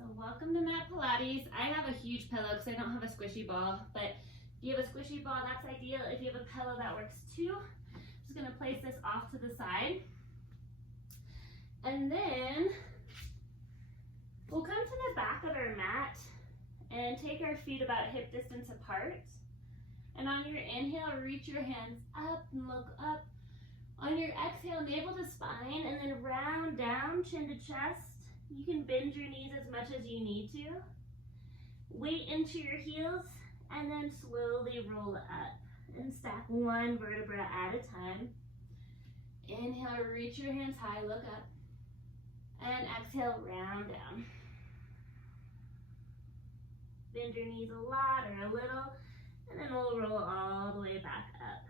So welcome to mat Pilates. I have a huge pillow because I don't have a squishy ball, but if you have a squishy ball, that's ideal. If you have a pillow, that works too. I'm just gonna place this off to the side. And then we'll come to the back of our mat and take our feet about hip distance apart. And on your inhale, reach your hands up and look up. On your exhale, navel to spine, and then round down, chin to chest. You can bend your knees as much as you need to. Weight into your heels, and then slowly roll up and stack one vertebra at a time. Inhale, reach your hands high, look up. And exhale, round down. Bend your knees a lot or a little, and then we'll roll all the way back up.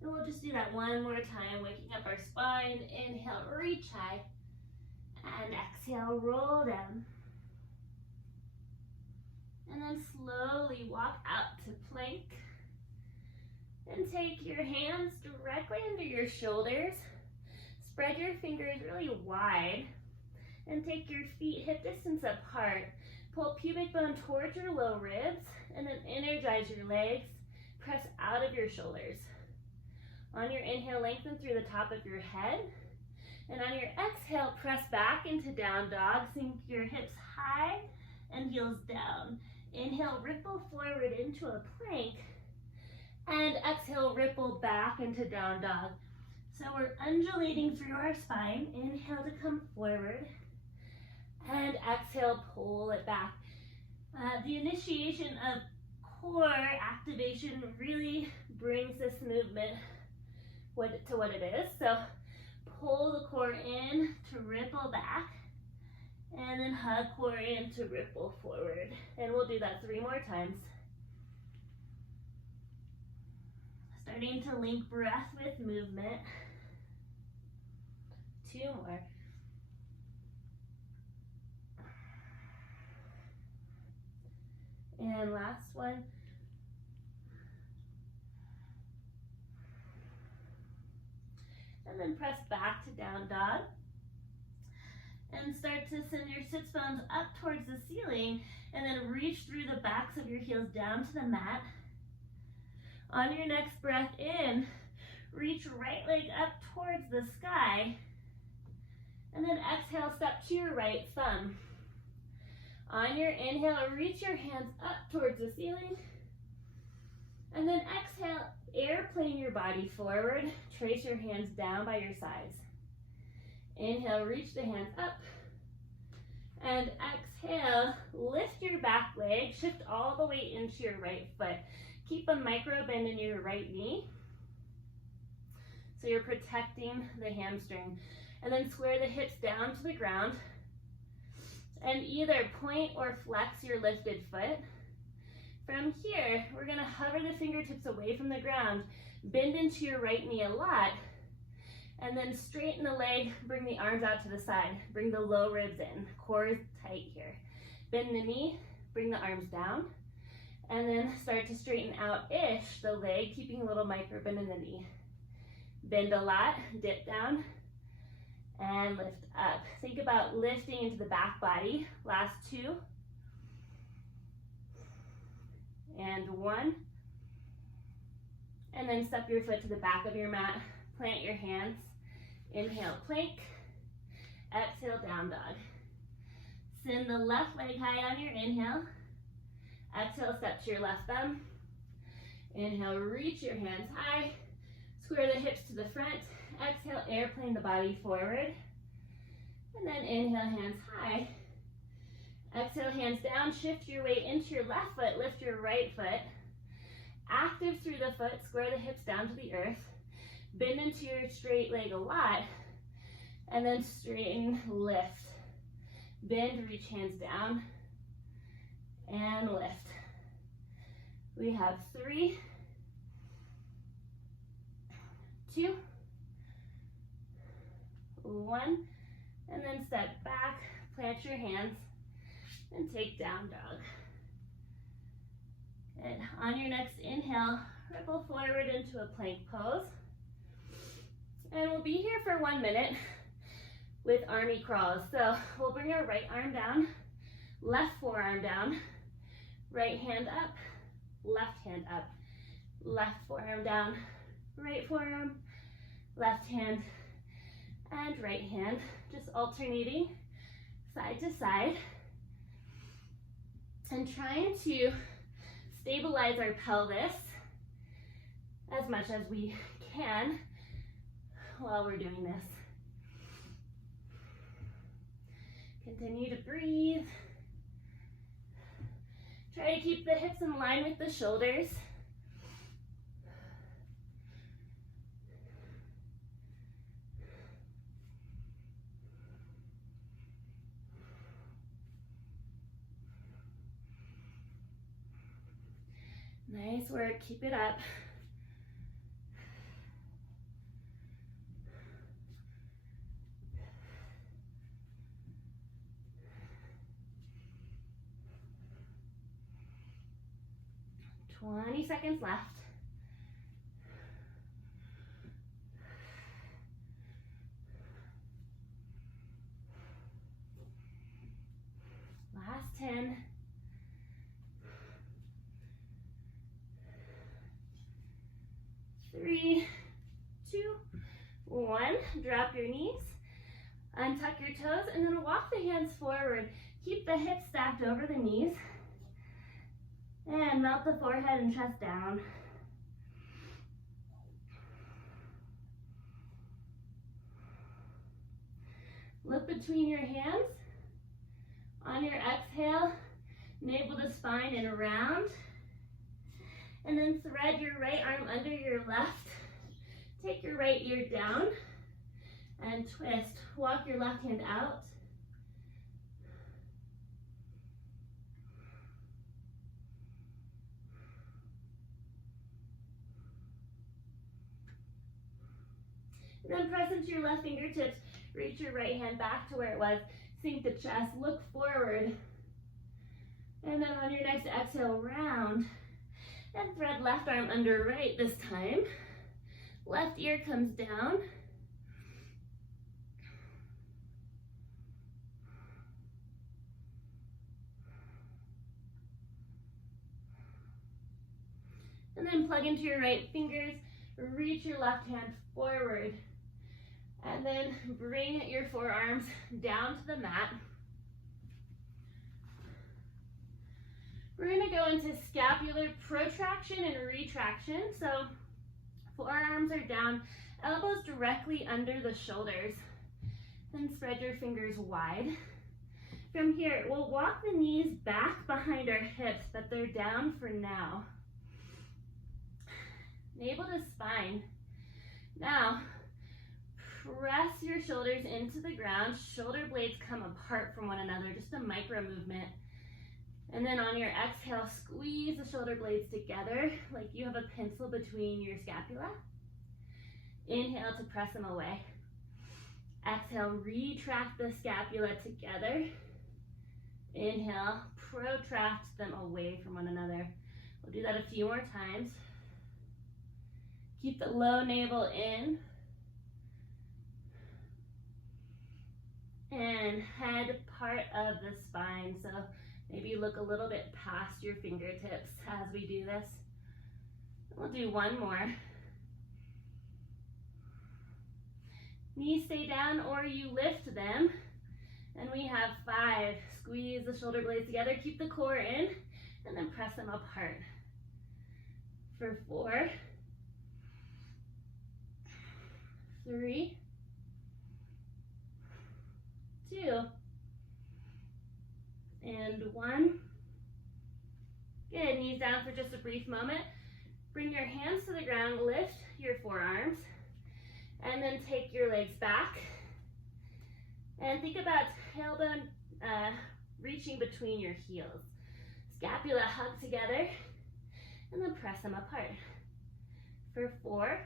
And we'll just do that one more time, waking up our spine. Inhale, reach high. And exhale, roll down. And then slowly walk out to plank. And take your hands directly under your shoulders. Spread your fingers really wide. And take your feet hip distance apart. Pull pubic bone towards your low ribs. And then energize your legs. Press out of your shoulders. On your inhale, lengthen through the top of your head. And on your exhale, press back into down dog. Sink your hips high and heels down. Inhale, ripple forward into a plank. And exhale, ripple back into down dog. So we're undulating through our spine. Inhale to come forward. And exhale, pull it back. The initiation of core activation really brings this movement to what it is. So pull the core in to ripple back, and then hug core in to ripple forward. And we'll do that 3 more times. Starting to link breath with movement. 2 more. And last one. And then press back to down dog. And start to send your sits bones up towards the ceiling, and then reach through the backs of your heels down to the mat. On your next breath in, reach right leg up towards the sky. And then exhale, step to your right thumb. On your inhale, reach your hands up towards the ceiling. And then exhale, airplane your body forward. Trace your hands down by your sides. Inhale, reach the hands up. And exhale, lift your back leg. Shift all the way into your right foot. Keep a micro bend in your right knee. So you're protecting the hamstring. And then square the hips down to the ground. And either point or flex your lifted foot. From here, we're gonna hover the fingertips away from the ground, bend into your right knee a lot, and then straighten the leg, bring the arms out to the side, bring the low ribs in, core is tight here. Bend the knee, bring the arms down, and then start to straighten out-ish the leg, keeping a little micro bend in the knee. Bend a lot, dip down, and lift up. Think about lifting into the back body. Last 2. And 1. And then step your foot to the back of your mat. Plant your hands. Inhale, plank. Exhale, down dog. Send the left leg high on your inhale. Exhale, step to your left thumb. Inhale, reach your hands high. Square the hips to the front. Exhale, airplane the body forward. And then inhale, hands high. Exhale, hands down, shift your weight into your left foot, lift your right foot. Active through the foot, square the hips down to the earth. Bend into your straight leg a lot. And then straighten, lift. Bend, reach hands down. And lift. We have 3, 2, 1. And then step back, plant your hands. And take down dog. And on your next inhale, ripple forward into a plank pose. And we'll be here for 1 minute. with army crawls. So we'll bring our right arm down, left forearm down, right hand up, left hand up, left forearm down, right forearm, left hand, and right hand, just alternating side to side, and trying to stabilize our pelvis as much as we can while we're doing this. Continue to breathe. Try to keep the hips in line with the shoulders. Nice work, keep it up. Seconds left. Last 10. 3, 2, 1. Drop your knees, untuck your toes, and then walk the hands forward. Keep the hips stacked over the knees, and melt the forehead and chest down. Look between your hands. On your exhale, navel to spine and around. And then thread your right arm under your left. Take your right ear down and twist. Walk your left hand out. And then press into your left fingertips. Reach your right hand back to where it was. Sink the chest, look forward. And then on your next exhale, round. And thread left arm under right this time. Left ear comes down. And then plug into your right fingers. Reach your left hand forward. And then bring your forearms down to the mat. We're going to go into scapular protraction and retraction. So forearms are down, elbows directly under the shoulders. Then spread your fingers wide. From here, we'll walk the knees back behind our hips, but they're down for now. Navel to spine. Now, press your shoulders into the ground. Shoulder blades come apart from one another, just a micro movement. And then on your exhale, squeeze the shoulder blades together like you have a pencil between your scapula. Inhale to press them away. Exhale, retract the scapula together. Inhale, protract them away from one another. We'll do that a few more times. Keep the low navel in. And head part of the spine. So maybe look a little bit past your fingertips as we do this. We'll do one more. Knees stay down or you lift them. And we have 5. Squeeze the shoulder blades together. Keep the core in and then press them apart. For 4, 3, 2, and 1. Good, knees down for just a brief moment. Bring your hands to the ground, lift your forearms, and then take your legs back. And think about tailbone reaching between your heels. Scapula hug together, and then press them apart. For 4,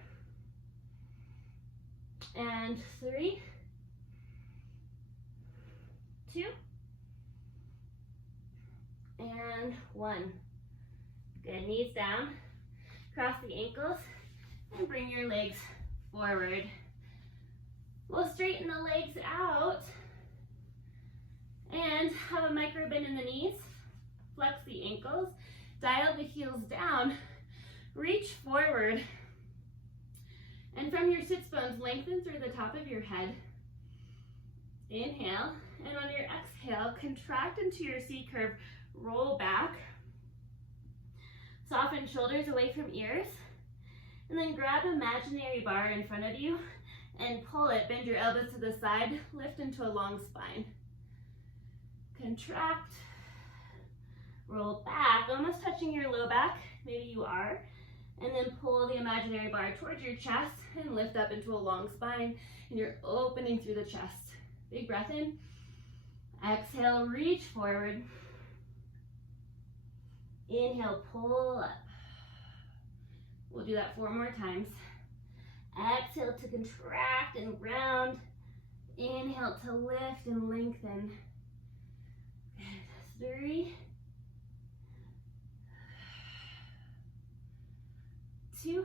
and 3, 2, and 1. Good, knees down, cross the ankles, and bring your legs forward. We'll straighten the legs out and have a micro bend in the knees. Flex the ankles, dial the heels down, reach forward, and from your sits bones, lengthen through the top of your head. Inhale, and on your exhale, contract into your C curve, roll back. Soften shoulders away from ears, and then grab an imaginary bar in front of you and pull it. Bend your elbows to the side, lift into a long spine. Contract, roll back, almost touching your low back, maybe you are, and then pull the imaginary bar towards your chest and lift up into a long spine, and you're opening through the chest. Big breath in, exhale, reach forward. Inhale, pull up. We'll do that 4 more times. Exhale to contract and round. Inhale to lift and lengthen. 3, 2,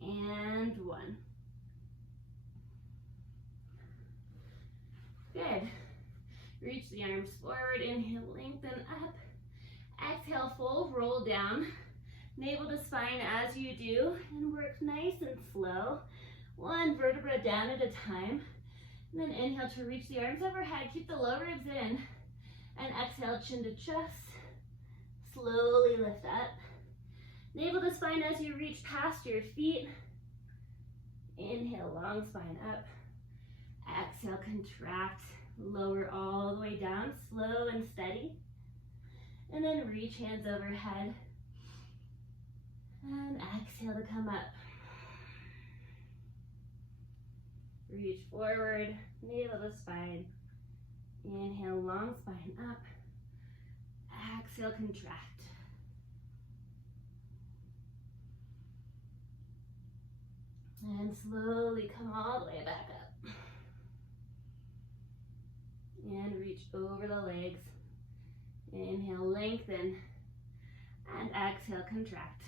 and 1. Good. Reach the arms forward. Inhale, lengthen up. Exhale, full roll down. Navel to spine as you do, and work nice and slow. 1 vertebra down at a time. And then inhale to reach the arms overhead. Keep the low ribs in. And exhale, chin to chest. Slowly lift up. Navel to spine as you reach past your feet. Inhale, long spine up. Exhale, contract. Lower all the way down, slow and steady. And then reach hands overhead. And exhale to come up. Reach forward, navel to spine. Inhale, long spine up. Exhale, contract. And slowly come all the way back up. And reach over the legs. Inhale, lengthen. And exhale, contract.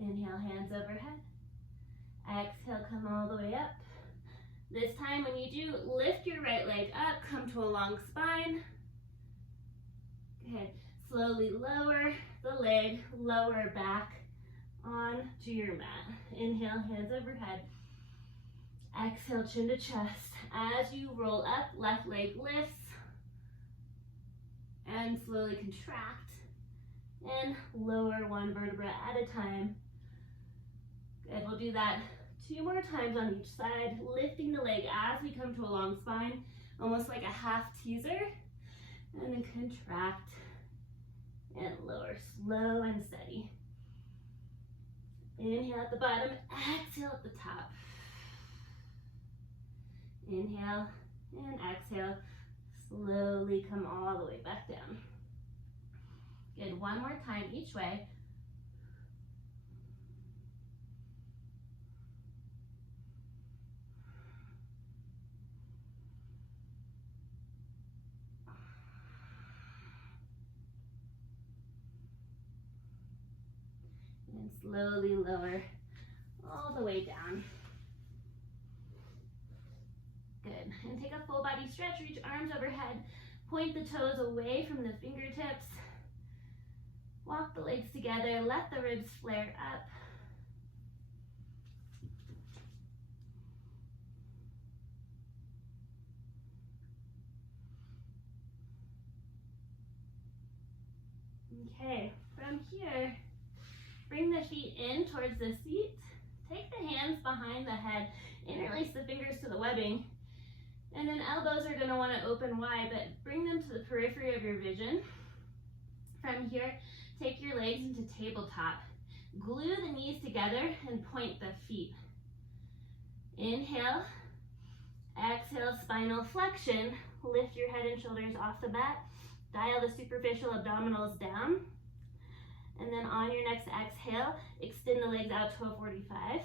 Inhale, hands overhead. Exhale, come all the way up. This time when you do, lift your right leg up, come to a long spine. Good. Slowly lower the leg, lower back onto your mat. Inhale, hands overhead. Exhale, chin to chest. As you roll up, left leg lifts. And slowly contract. And lower 1 vertebra at a time. Good, we'll do that 2 more times on each side, lifting the leg as we come to a long spine, almost like a half teaser. And then contract and lower, slow and steady. Inhale at the bottom, exhale at the top. Inhale and exhale. Slowly come all the way back down. Good, 1 more time each way. And slowly lower all the way down. Good, and take a full body stretch, reach arms overhead, point the toes away from the fingertips, walk the legs together, let the ribs flare up. Okay, from here, bring the feet in towards the seat, take the hands behind the head, interlace the fingers to the webbing. And then elbows are going to want to open wide, but bring them to the periphery of your vision. From here, take your legs into tabletop. Glue the knees together and point the feet. Inhale, exhale, spinal flexion. Lift your head and shoulders off the mat. Dial the superficial abdominals down. And then on your next exhale, extend the legs out to a 45.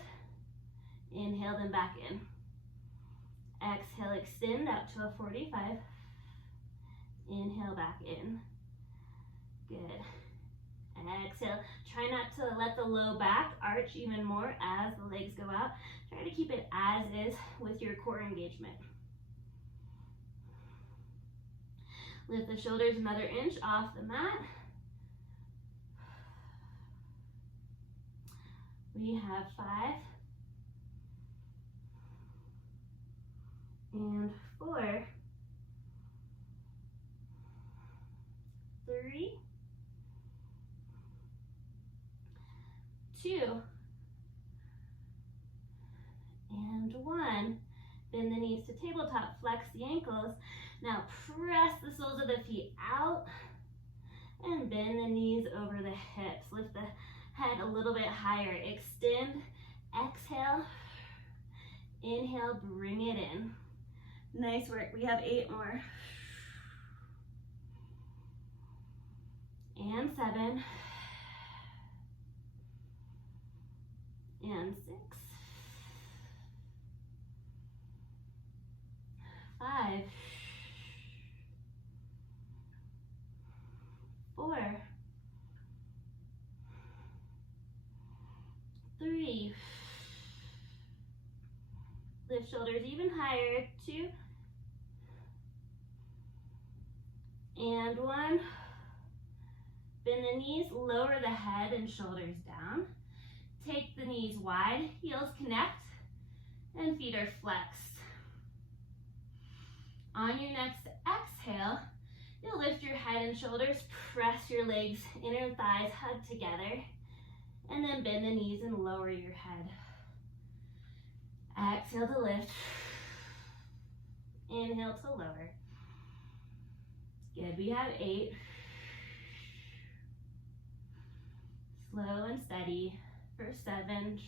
Inhale them back in. Exhale, extend out to a 45. Inhale back in. Good. Exhale. Try not to let the low back arch even more as the legs go out. Try to keep it as is with your core engagement. Lift the shoulders another inch off the mat. We have 5 and 4, 3, 2, and 1. Bend the knees to tabletop, flex the ankles. Now press the soles of the feet out and bend the knees over the hips. Lift the head a little bit higher. Extend, exhale, inhale, bring it in. Nice work. We have 8 more. And 7. And 6. 5. 4. 3. Lift shoulders even higher. 2. And 1. Bend the knees, lower the head and shoulders down. Take the knees wide, heels connect, and feet are flexed. On your next exhale, you'll lift your head and shoulders, press your legs, inner thighs hug together, and then bend the knees and lower your head. Exhale to lift. Inhale to lower. Good, we have 8. Slow and steady for 7.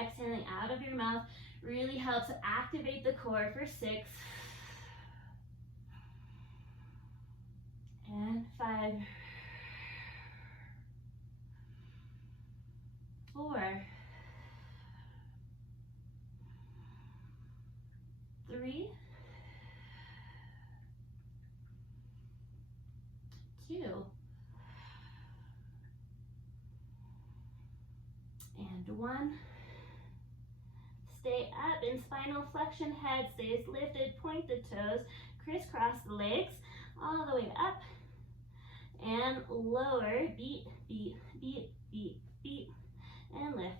Exhaling out of your mouth really helps activate the core for 6. And 5. 4. 3. 2. And 1. Stay up in spinal flexion, head stays lifted, point the toes, crisscross the legs all the way up and lower, beat, beat, beat, beat, beat, and lift.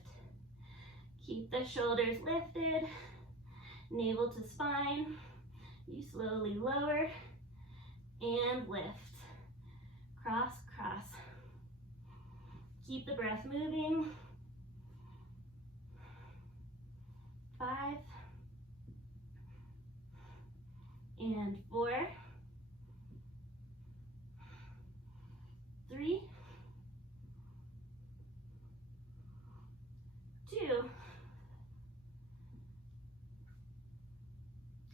Keep the shoulders lifted, navel to spine. You slowly lower and lift. Cross, cross. Keep the breath moving. 5 and 4, 3, 2,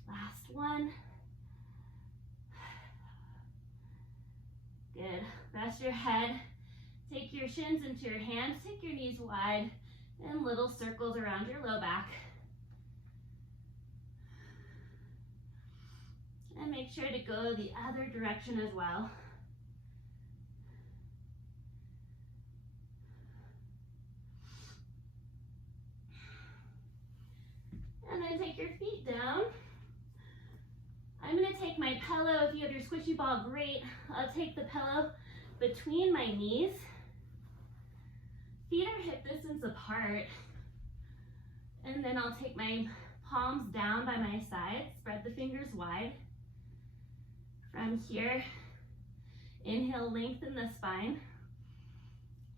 last one. Good. Rest your head. Take your shins into your hands. Take your knees wide and little circles around your low back. And make sure to go the other direction as well. And then take your feet down. I'm going to take my pillow. If you have your squishy ball, great. I'll take the pillow between my knees. Feet are hip distance apart. And then I'll take my palms down by my sides. Spread the fingers wide. From here, inhale, lengthen the spine.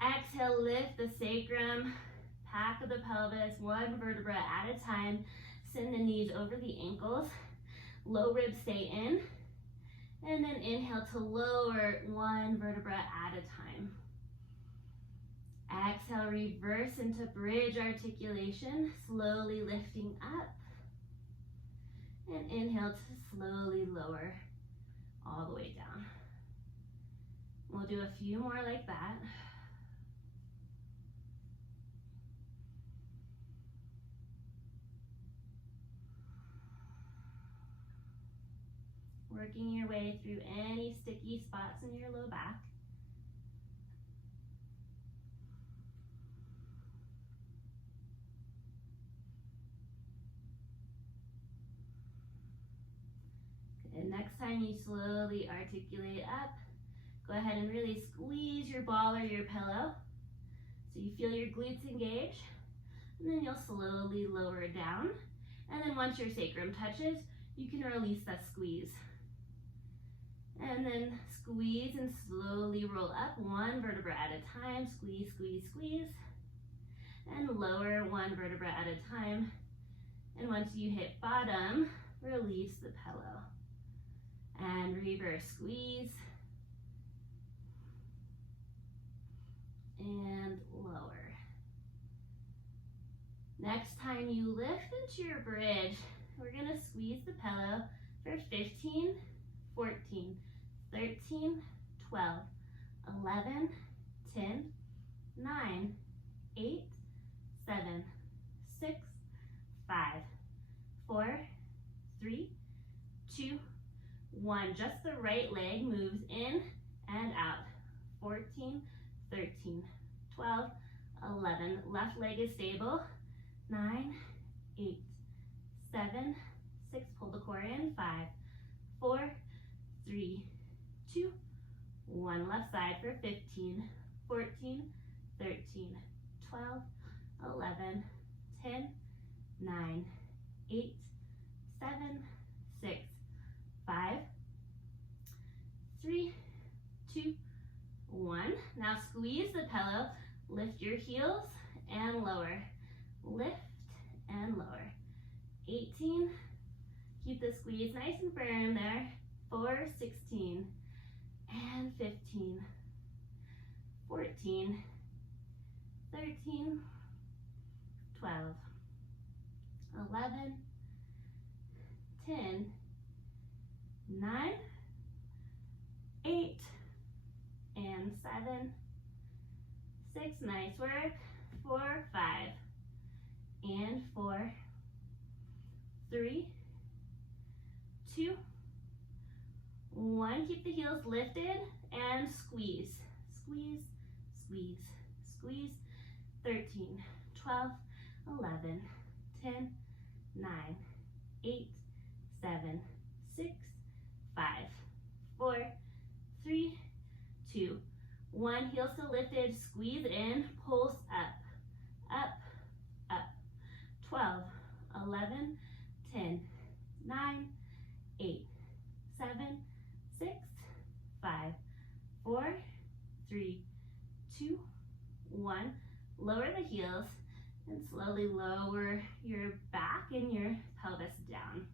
Exhale, lift the sacrum, back of the pelvis, one vertebra at a time. Send the knees over the ankles. Low ribs stay in. And then inhale to lower one vertebra at a time. Exhale, reverse into bridge articulation, slowly lifting up. And inhale to slowly lower all the way down. We'll do a few more like that. working your way through any sticky spots in your low back. And next time you slowly articulate up, go ahead and really squeeze your ball or your pillow so you feel your glutes engage. And then you'll slowly lower down. And then once your sacrum touches, you can release that squeeze. And then squeeze and slowly roll up one vertebra at a time. Squeeze, squeeze, squeeze. And lower one vertebra at a time. And once you hit bottom, release the pillow. And reverse squeeze. And lower. Next time you lift into your bridge, we're gonna squeeze the pillow for 15, 14, 13, 12, 11, 10, 9, 8, 7, 6, 5, 4, 3, 2, 1. Just the right leg moves in and out. 14, 13, 12, 11. Left leg is stable. 9, 8, 7, 6. Pull the core in. 5, 4, 3, 2, 1. Left side for 15, 14, 13, 12, 11, 10, 9, 8, 7, 6, 5, 3, 2, 1. Now squeeze the pillow, lift your heels and lower. Lift and lower. 18. Keep the squeeze nice and firm there. 4, 16, and 15, 14, 13, 12, 11, 10, 9, 8, and 7, 6. Nice work. 4, 5, and 4, 3, 2, 1. Keep the heels lifted and squeeze. Squeeze, squeeze, squeeze. 13, 12, 11, 10, 9, 8, 7, 6, 5, 4, 3, 2, 1. Heels still lifted. Squeeze in. Pulse up, up, up. 12, 11, 10, 9, 8, 7, 6, 5, 4, 3, 2, 1. Lower the heels and slowly lower your back and your pelvis down.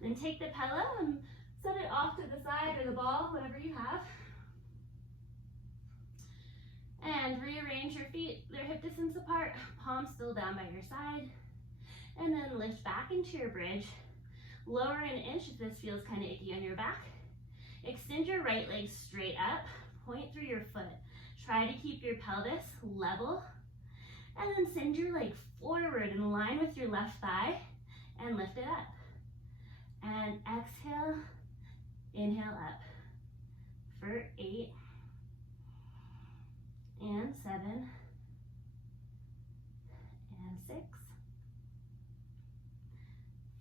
Then take the pillow and set it off to the side or the ball, whatever you have. And rearrange your feet. They're hip distance apart, palms still down by your side. And then lift back into your bridge. Lower an inch if this feels kind of icky on your back. Extend your right leg straight up. Point through your foot. Try to keep your pelvis level. And then send your leg forward in line with your left thigh and lift it up. And exhale, inhale up for 8 and 7 and 6,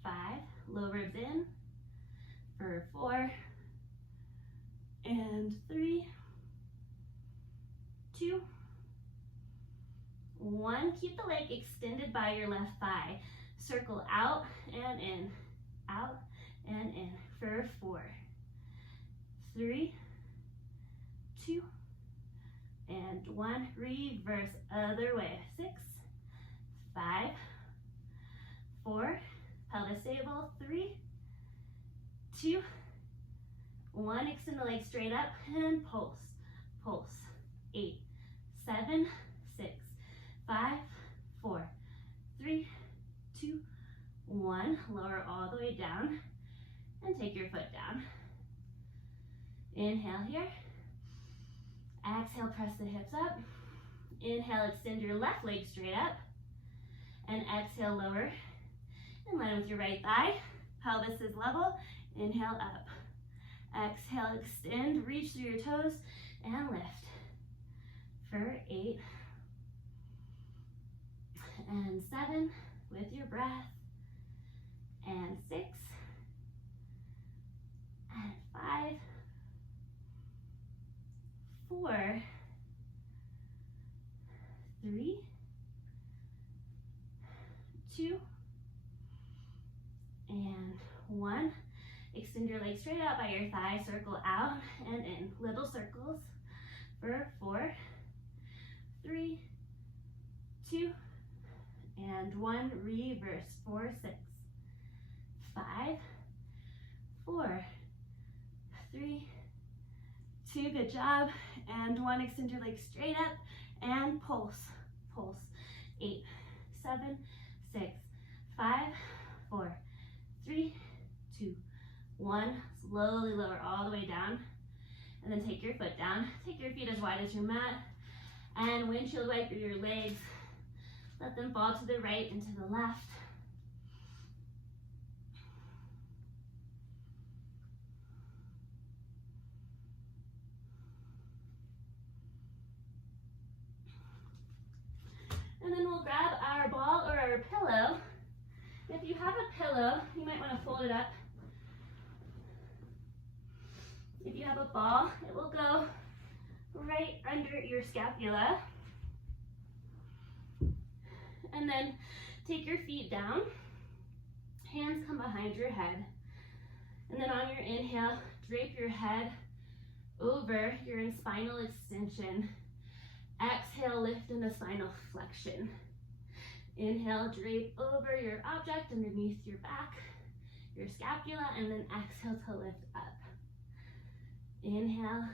5, low ribs in for 4 and 3, 2, 1. Keep the leg extended by your left thigh. Circle out and in, out and in for 4, 3, 2, and 1. Reverse other way. 6, 5, 4, pelvis stable. 3, 2, 1. Extend the leg straight up and pulse, pulse. 8, 7, 6, 5, 4, 3, 2, 1. Lower all the way down and take your foot down. Inhale here. Exhale, press the hips up. Inhale, extend your left leg straight up. And exhale, lower. In line with your right thigh. Pelvis is level. Inhale up. Exhale, extend, reach through your toes, and lift. For 8 and 7 with your breath, and 6 and 5, 4, 3, 2, and 1. Extend your legs straight out by your thighs, circle out and in little circles for 4, 3, 2, and 1. Reverse. 4, 6, 5, 4, 3, 2. Good job. And 1. Extend your legs straight up and pulse. Pulse. 8, 7, 6, 5, 4, 3, 2, 1. Slowly lower all the way down. And then take your foot down. Take your feet as wide as your mat. And windshield wiper your legs. Let them fall to the right and to the left. And then we'll grab our ball or our pillow. If you have a pillow, you might want to fold it up. If you have a ball, it will go right under your scapula. And then take your feet down. Hands come behind your head. And then on your inhale, drape your head over. You're in spinal extension. Exhale, lift into spinal flexion. Inhale, drape over your object underneath your back, your scapula, and then exhale to lift up. Inhale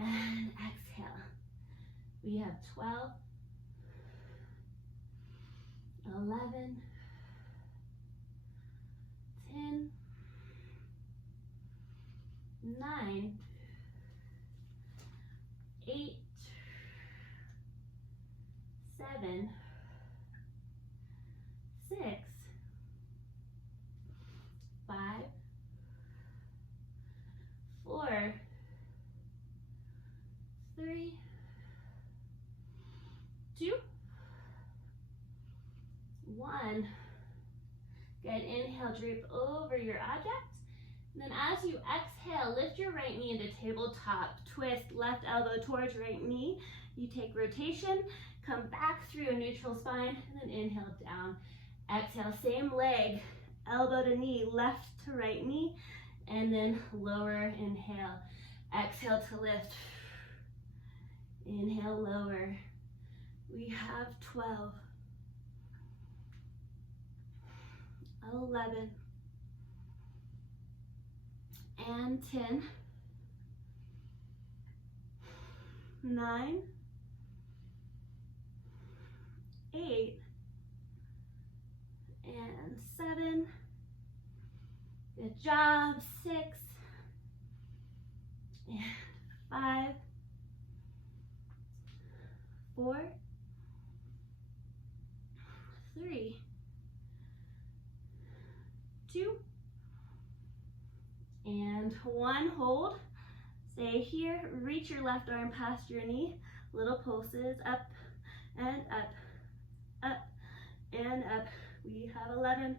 and exhale. We have 12, 11, 10, 9, 8, 7, 6, 5, 4, 3, 2, 1. Good. Inhale, drape over your object. And then as you exhale, lift your right knee into tabletop. Twist left elbow towards right knee. You take rotation, come back through a neutral spine, and then inhale down. Exhale, same leg, elbow to knee, left to right knee, and then lower, inhale. Exhale to lift. Inhale, lower. We have 12, 11, and 10, 9, 8, and 7. Good job. 6, and 5, 4, 3, 2, and 1. Hold. Stay here. Reach your left arm past your knee. Little pulses up and up, up and up. We have 11,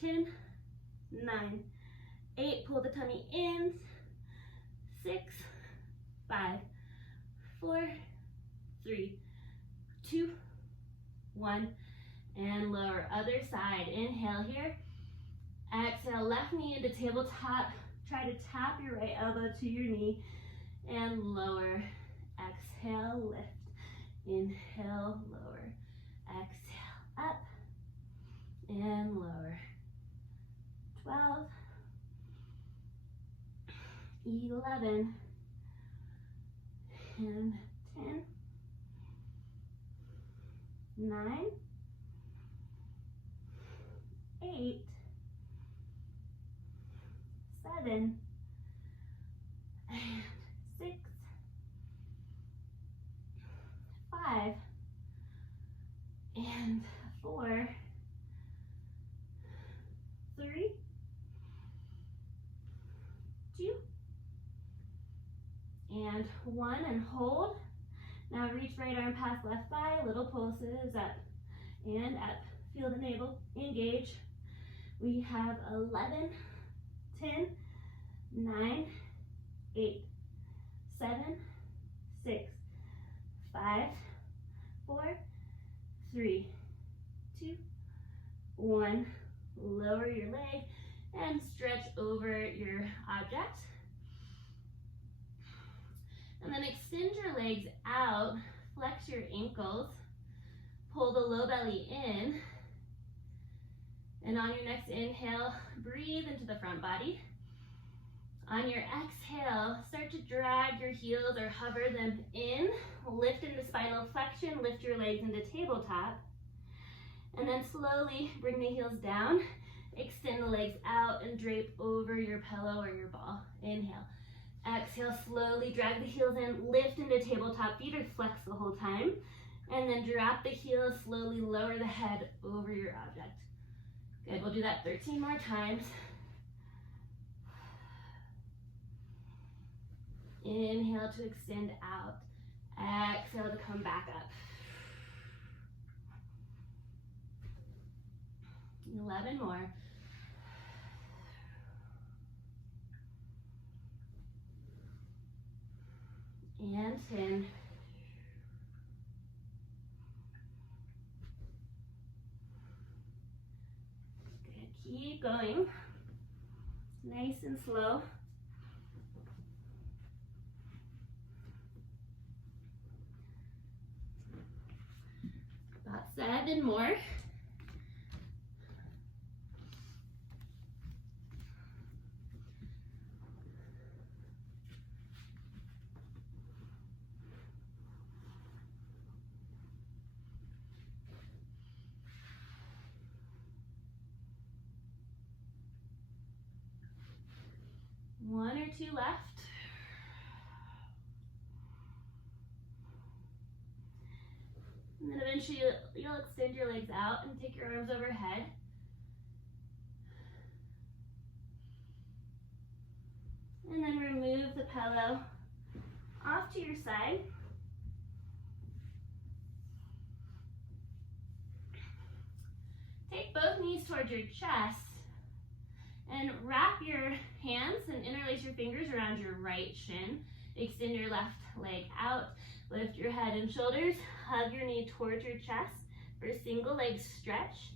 10, 9, 8. Pull the tummy in. 6, 5, 4, 3, 2, 1. And lower. Other side. Inhale here. Exhale, left knee into tabletop. Try to tap your right elbow to your knee and lower. Exhale, lift. Inhale, lower. Exhale, up and lower. 12, 11, and 10, 9, 8, 7, and 6, 5, and 4, 3, 2, 1 and hold. Now reach right arm past left thigh, little pulses up and up. Feel the navel engage. We have 11, 10, 9, 8, 7, 6, 5, 4, 3, 2, 1. Lower your leg and stretch over your object. And then extend your legs out, flex your ankles, pull the low belly in, and on your next inhale, breathe into the front body. On your exhale, start to drag your heels or hover them in, lift into spinal flexion, lift your legs into tabletop, and then slowly bring the heels down, extend the legs out and drape over your pillow or your ball. Inhale. Exhale, slowly drag the heels in, lift into tabletop, feet are flexed the whole time, and then drop the heels, slowly lower the head over your object. Good, we'll do that 13 more times. Inhale to extend out, exhale to come back up. 11 more. And 10. Good, keep going. Nice and slow. About 7 more. One or two left. And then eventually you'll extend your legs out and take your arms overhead. And then remove the pillow off to your side. Take both knees towards your chest and wrap your hands and interlace your fingers around your right shin. Extend your left leg out, lift your head and shoulders, hug your knee towards your chest for a single leg stretch,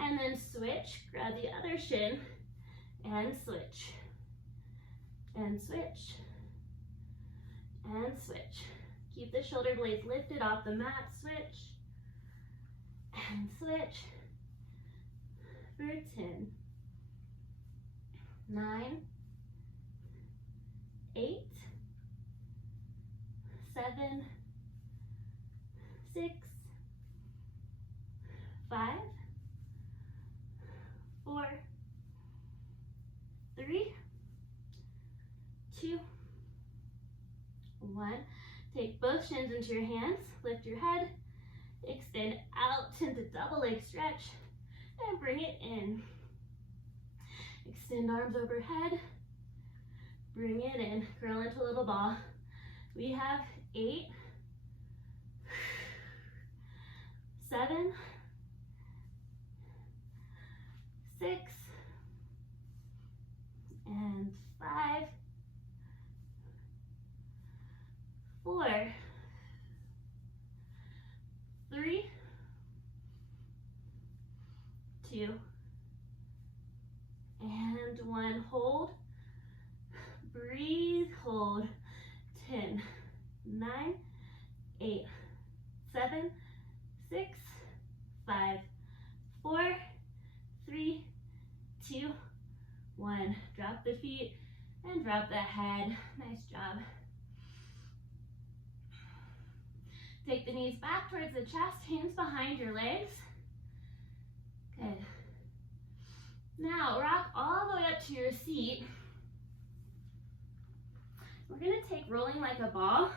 and then switch, grab the other shin, and switch, and switch, and switch. Keep the shoulder blades lifted off the mat, switch, and switch for 10, 9, 8, 7, 6, 5, 4, 3, 2, 1. Take both shins into your hands, lift your head, extend out into double leg stretch, and bring it in. Extend arms overhead, bring it in, curl into a little ball. We have 8, 7, 6, and 5, 4, 3, 2, and 1. Hold, breathe, hold. 10, 9, 8, 7, 6, 5, 4, 3, 2, 1. Drop the feet and drop the head. Nice job. Take the knees back towards the chest, hands behind your legs. Good. Now rock all the way up to your seat. We're going to take rolling like a ball,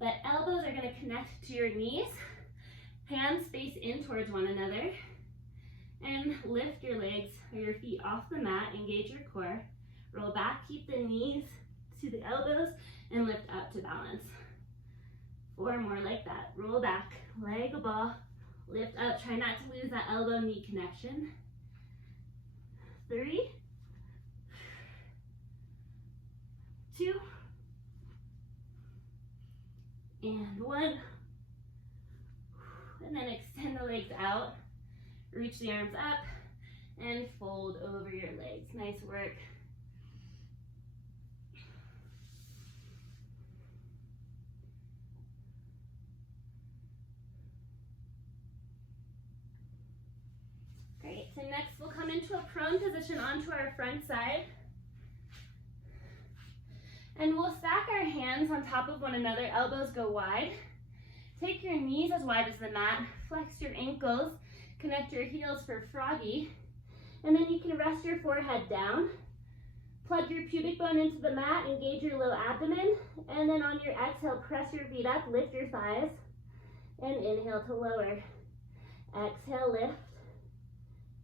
but elbows are going to connect to your knees, hands face in towards one another, and lift your legs or your feet off the mat, engage your core, roll back, keep the knees to the elbows and lift up to balance. 4 more like that. Roll back, like a ball, lift up. Try not to lose that elbow-knee connection. 3, 2, and 1. And then extend the legs out, reach the arms up, and fold over your legs. Nice work. Great, so next we'll come into a prone position onto our front side. And we'll stack our hands on top of one another, elbows go wide. Take your knees as wide as the mat, flex your ankles, connect your heels for froggy, and then you can rest your forehead down. Plug your pubic bone into the mat, engage your low abdomen, and then on your exhale, press your feet up, lift your thighs, and inhale to lower. Exhale, lift,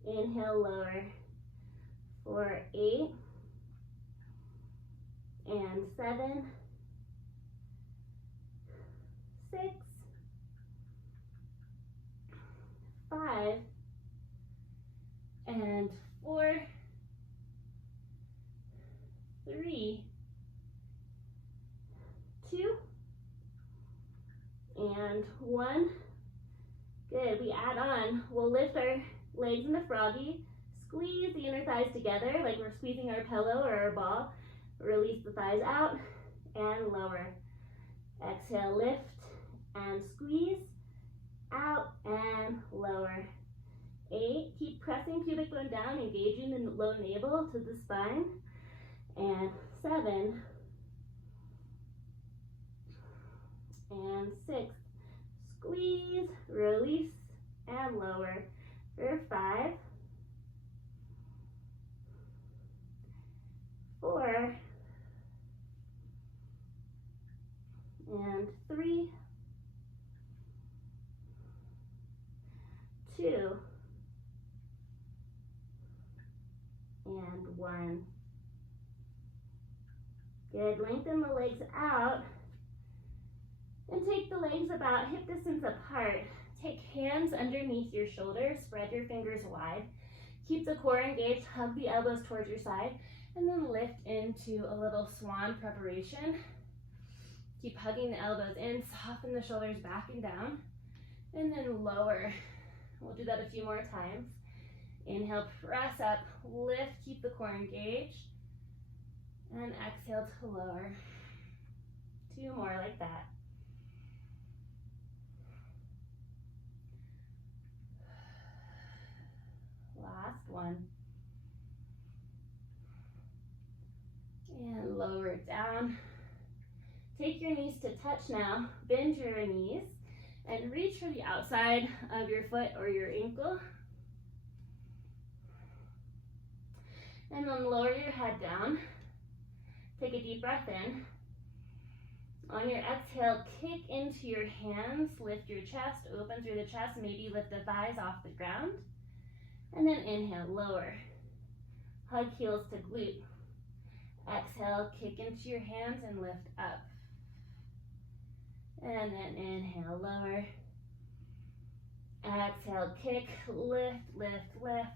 inhale, lower. For 8, and 7, 6, 5, and 4, 3, 2, and 1. Good, we add on. We'll lift our legs into froggy, squeeze the inner thighs together like we're squeezing our pillow or our ball. Release the thighs out and lower. Exhale, lift and squeeze, out and lower. 8, keep pressing pubic bone down, engaging the low navel to the spine. And 7, and 6, squeeze, release, and lower. For 5, 4, and 3, 2, and 1. Good, lengthen the legs out and take the legs about hip distance apart. Take hands underneath your shoulders, spread your fingers wide. Keep the core engaged, hug the elbows towards your side, and then lift into a little swan preparation. Keep hugging the elbows in, soften the shoulders back and down, and then lower. We'll do that a few more times. Inhale, press up, lift, keep the core engaged, and exhale to lower. 2 more like that. Last one. And lower it down. Take your knees to touch now. Bend your knees and reach for the outside of your foot or your ankle. And then lower your head down. Take a deep breath in. On your exhale, kick into your hands, lift your chest, open through the chest, maybe lift the thighs off the ground. And then inhale, lower. Hug heels to glute. Exhale, kick into your hands and lift up. And then inhale, lower. Exhale, kick, lift, lift, lift.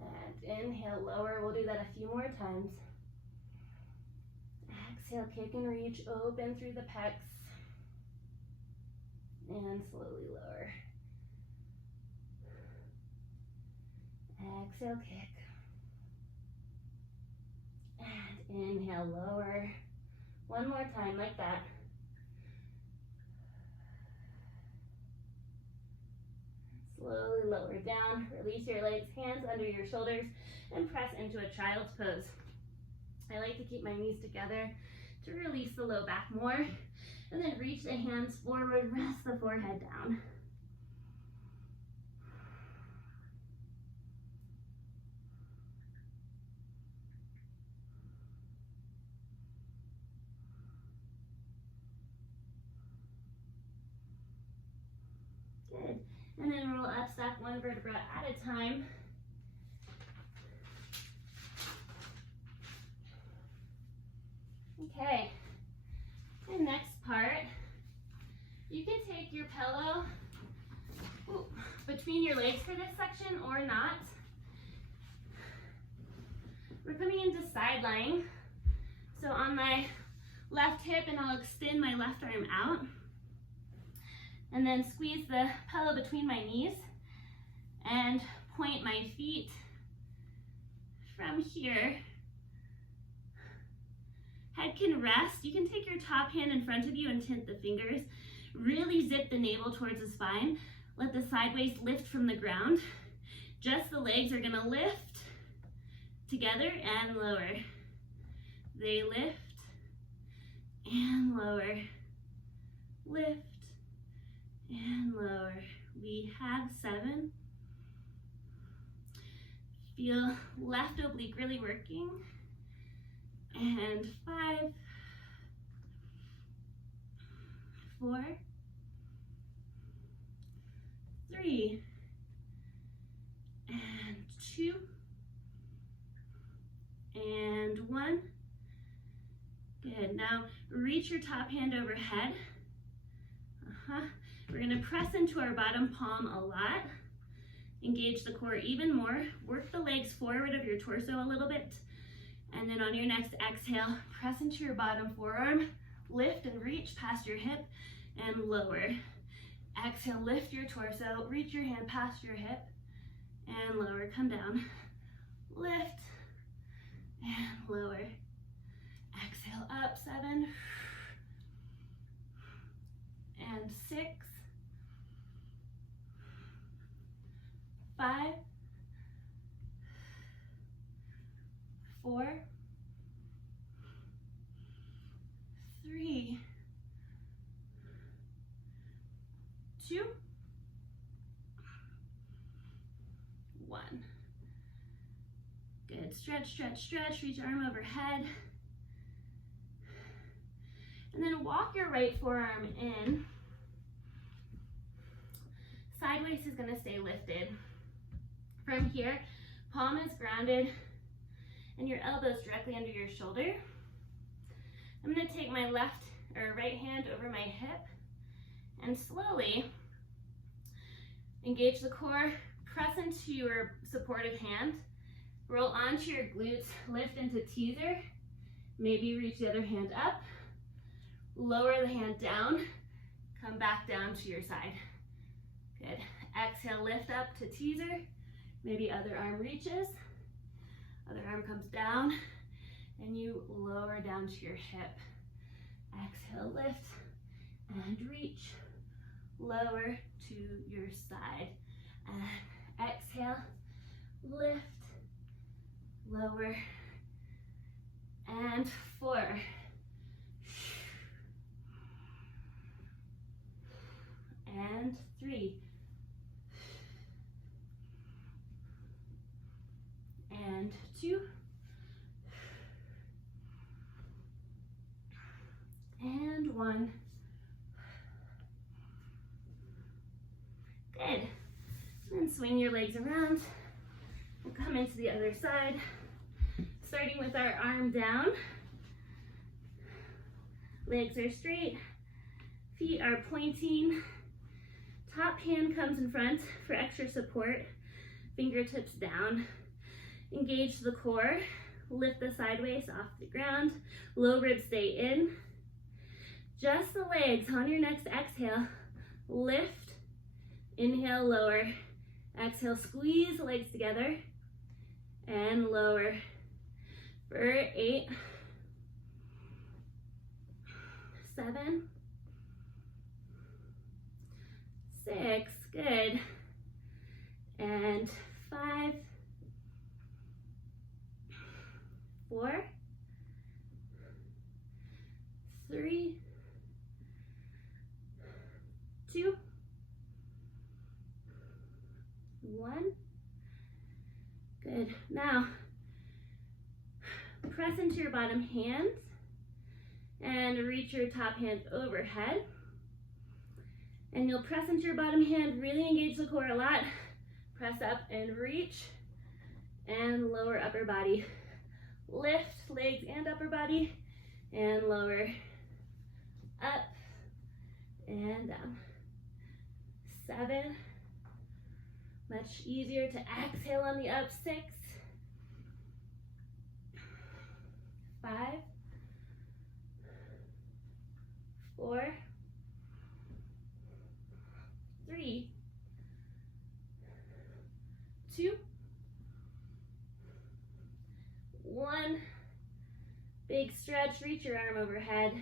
And inhale, lower. We'll do that a few more times. Exhale, kick and reach, open through the pecs. And slowly lower. Exhale, kick. And inhale, lower. One more time like that. Slowly lower down. Release your legs, hands under your shoulders, and press into a child's pose. I like to keep my knees together to release the low back more. And then reach the hands forward, rest the forehead down. Good. And then roll up, stack one vertebra at a time. Okay, the next part, you can take your pillow between your legs for this section or not. We're coming into side lying. So on my left hip, and I'll extend my left arm out. And then squeeze the pillow between my knees and point my feet from here. Head can rest. You can take your top hand in front of you and tint the fingers. Really zip the navel towards the spine. Let the side waist lift from the ground. Just the legs are gonna lift together and lower. They lift and lower. Lift and lower. We have 7. Feel left oblique really working. And 5, 4, 3, and 2, and 1. Good. Now reach your top hand overhead. We're going to press into our bottom palm a lot. Engage the core even more. Work the legs forward of your torso a little bit. And then on your next exhale, press into your bottom forearm. Lift and reach past your hip and lower. Exhale, lift your torso. Reach your hand past your hip and lower. Come down. Lift and lower. Exhale up. 7 and 6, 5, 4, 3, 2, 1. Good. Stretch, stretch, stretch. Reach your arm overhead. And then walk your right forearm in. Side waist is going to stay lifted. From here, palm is grounded and your elbows directly under your shoulder. I'm going to take my left or right hand over my hip and slowly engage the core, press into your supportive hand, roll onto your glutes, lift into teaser, maybe reach the other hand up, lower the hand down, come back down to your side. Good. Exhale, lift up to teaser, maybe other arm reaches, other arm comes down, and you lower down to your hip. Exhale, lift, and reach, lower to your side. And exhale, lift, lower, and 4. And 3. And 2. And 1. Good. And then swing your legs around. We'll come into the other side, starting with our arm down. Legs are straight, feet are pointing. Top hand comes in front for extra support. Fingertips down. Engage the core. Lift the side waist off the ground. Low ribs stay in. Just the legs on your next exhale. Lift. Inhale, lower. Exhale, squeeze the legs together. And lower. For 8, 7, 6, good. And 5, 4, 3, 2, 1. Good. Now, press into your bottom hands and reach your top hand overhead. And you'll press into your bottom hand, really engage the core a lot. Press up and reach, and lower upper body. Lift legs and upper body, and lower, up and down. 7, much easier to exhale on the up. 6, 5, 4, 3, 2, 1. Big stretch, reach your arm overhead.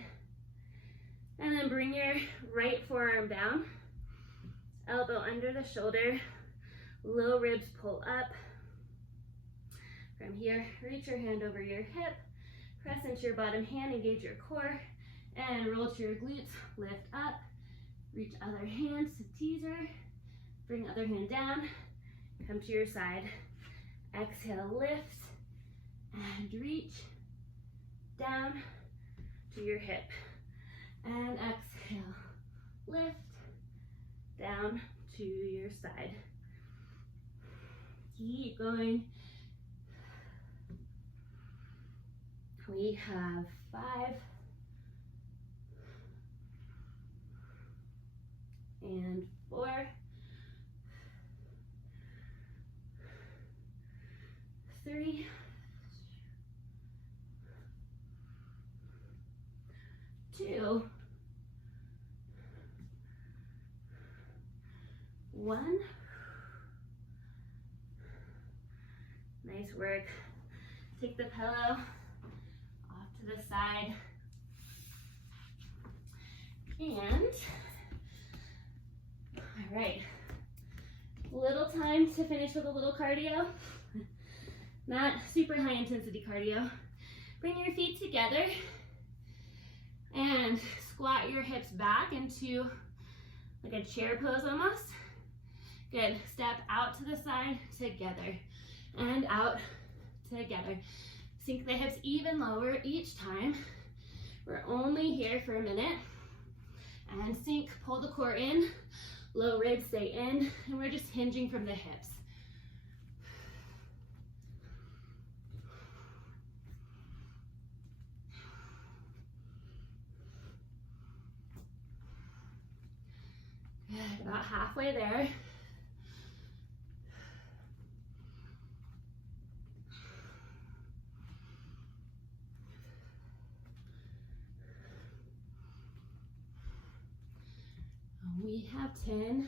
And then bring your right forearm down. Elbow under the shoulder. Low ribs pull up. From here, reach your hand over your hip. Press into your bottom hand, engage your core. And roll to your glutes, lift up. Reach other hand to teaser. Bring other hand down. Come to your side. Exhale, lift. And reach down to your hip. And exhale, lift down to your side. Keep going. We have 5 and 4, 3, 2, 1. Nice work. Take the pillow off to the side. And, all right, little time to finish with a little cardio. Not super high intensity cardio. Bring your feet together and squat your hips back into like a chair pose almost. Good. Step out to the side together and out together. Sink the hips even lower each time. We're only here for a minute. And sink, pull the core in, low ribs stay in, and we're just hinging from the hips. Good, about halfway there. We have 10,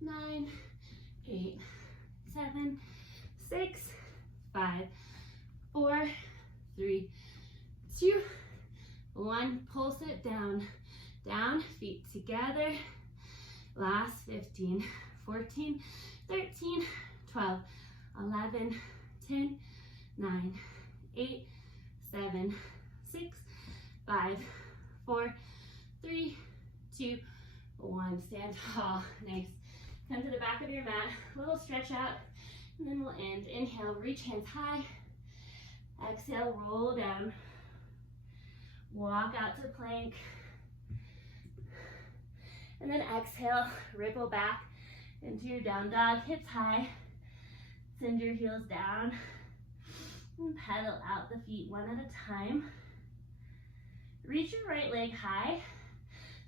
9, 8, 7, 6, 5, 4, 3, 2, 1. Pulse it down, down, feet together. Last 15, 14, 13, 12, 11, 10, 9, 8, 7, 6, 5, 4, 3, 2, 1. Stand tall. Nice. Come to the back of your mat. Little stretch out, and then we'll end. Inhale, reach hands high. Exhale, roll down. Walk out to plank. And then exhale, ripple back into your down dog. Hips high. Send your heels down. And pedal out the feet one at a time. Reach your right leg high.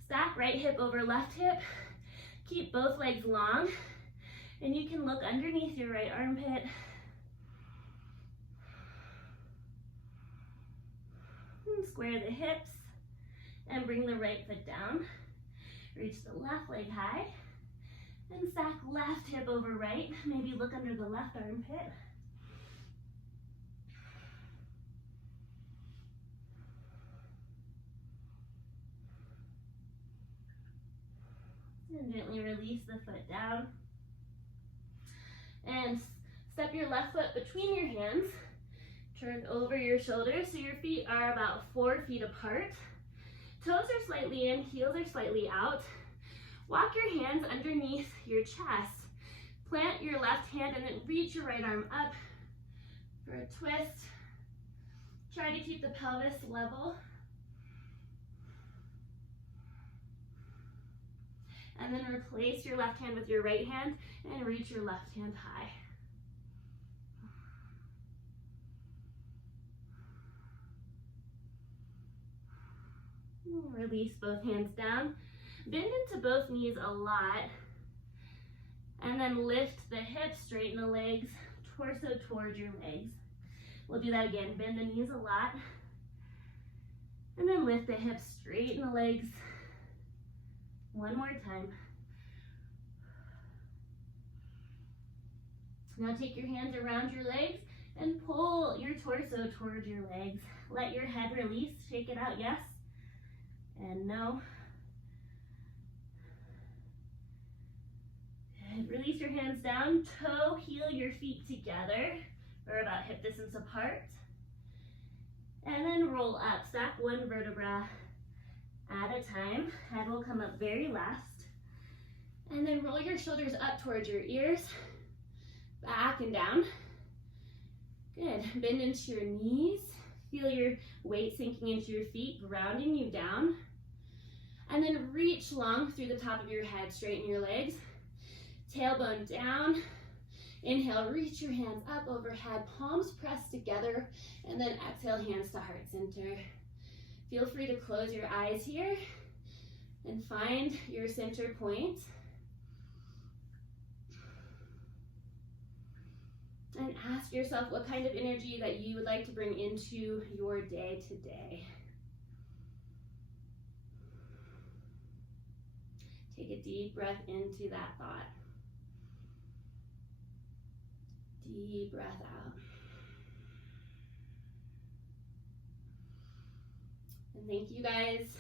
Stack right hip over left hip. Keep both legs long. And you can look underneath your right armpit. And square the hips. And bring the right foot down. Reach the left leg high. And stack left hip over right. Maybe look under the left armpit. And gently release the foot down. And step your left foot between your hands. Turn over your shoulders so your feet are about 4 feet apart. Toes are slightly in, heels are slightly out. Walk your hands underneath your chest. Plant your left hand and then reach your right arm up for a twist. Try to keep the pelvis level. And then replace your left hand with your right hand and reach your left hand high. Release both hands down. Bend into both knees a lot. And then lift the hips, straighten the legs, torso towards your legs. We'll do that again. Bend the knees a lot. And then lift the hips, straighten the legs. One more time. Now take your hands around your legs and pull your torso towards your legs. Let your head release. Shake it out, yes and no. Good. Release your hands down. Toe, heel your feet together. Or about hip distance apart. And then roll up. Stack one vertebra at a time. Head will come up very last. And then roll your shoulders up towards your ears. Back and down. Good. Bend into your knees. Feel your weight sinking into your feet, grounding you down. And then reach long through the top of your head. Straighten your legs. Tailbone down. Inhale, reach your hands up overhead, palms pressed together, and then exhale, hands to heart center. Feel free to close your eyes here and find your center point. And ask yourself what kind of energy that you would like to bring into your day today. Take a deep breath into that thought. Deep breath out. And thank you guys